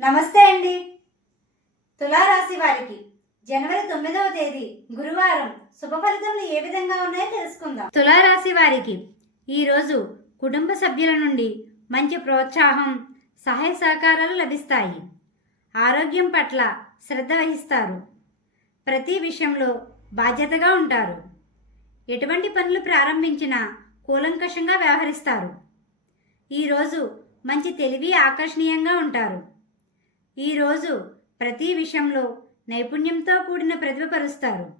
నమస్తే అండి. తులారాశి వారికి జనవరి తొమ్మిదవ తేదీ గురువారం శుభ ఫలితములు ఏ విధంగా ఉన్నాయో తెలుసుకుందాం. తులారాశి వారికి ఈరోజు కుటుంబ సభ్యుల నుండి మంచి ప్రోత్సాహం సహాయ సహకారాలు లభిస్తాయి. ఆరోగ్యం పట్ల శ్రద్ధ వహిస్తారు. ప్రతి విషయంలో బాధ్యతగా ఉంటారు. ఎటువంటి పనులు ప్రారంభించినా కూలంకషంగా వ్యవహరిస్తారు. ఈరోజు మంచి తెలివి ఆకర్షణీయంగా ఉంటారు. ఈరోజు ప్రతి విషయంలో నైపుణ్యంతో కూడిన ప్రతిభపరుస్తారు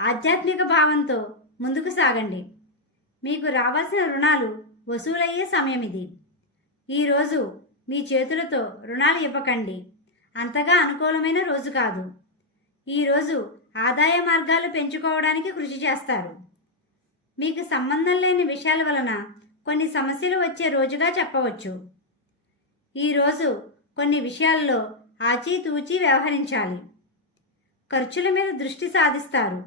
ఆధ్యాత్మిక భావంతో ముందుకు సాగండి. మీకు రావాల్సిన రుణాలు వసూలయ్యే సమయం ఇది. ఈరోజు మీ చేతులతో రుణాలు ఇవ్వకండి. అంతగా అనుకూలమైన రోజు కాదు. ఈరోజు ఆదాయ మార్గాలు పెంచుకోవడానికి కృషి చేస్తారు. మీకు సంబంధం లేని విషయాల వలన కొన్ని సమస్యలు వచ్చే రోజుగా చెప్పవచ్చు. ఈరోజు కొన్ని విషయాల్లో ఆచితూచి వ్యవహరించాలి. ఖర్చుల మీద దృష్టి సాధిస్తారు.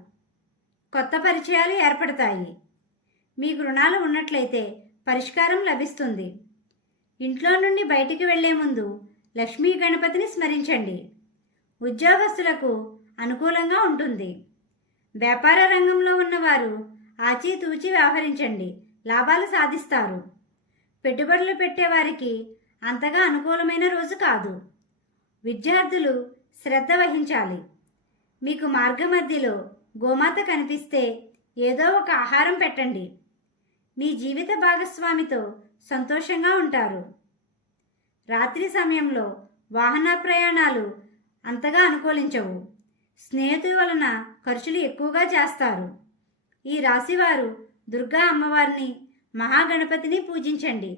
కొత్త పరిచయాలు ఏర్పడతాయి. మీకు రుణాలు ఉన్నట్లయితే పరిష్కారం లభిస్తుంది. ఇంట్లో నుండి బయటికి వెళ్ళే ముందు లక్ష్మీ గణపతిని స్మరించండి. ఉద్యోగస్తులకు అనుకూలంగా ఉంటుంది. వ్యాపార రంగంలో ఉన్నవారు ఆచితూచి వ్యవహరించండి. లాభాలు సాధిస్తారు. పెట్టుబడులు పెట్టేవారికి అంతగా అనుకూలమైన రోజు కాదు. విద్యార్థులు శ్రద్ధ వహించాలి. మీకు మార్గమధ్యలో గోమాత కనిపిస్తే ఏదో ఒక ఆహారం పెట్టండి. మీ జీవిత భాగస్వామితో సంతోషంగా ఉంటారు. రాత్రి సమయంలో వాహన ప్రయాణాలు అంతగా అనుకూలించవు. స్నేహితుల వలన ఖర్చులు ఎక్కువగా చేస్తారు. ఈ రాశివారు దుర్గా అమ్మవారిని మహాగణపతిని పూజించండి.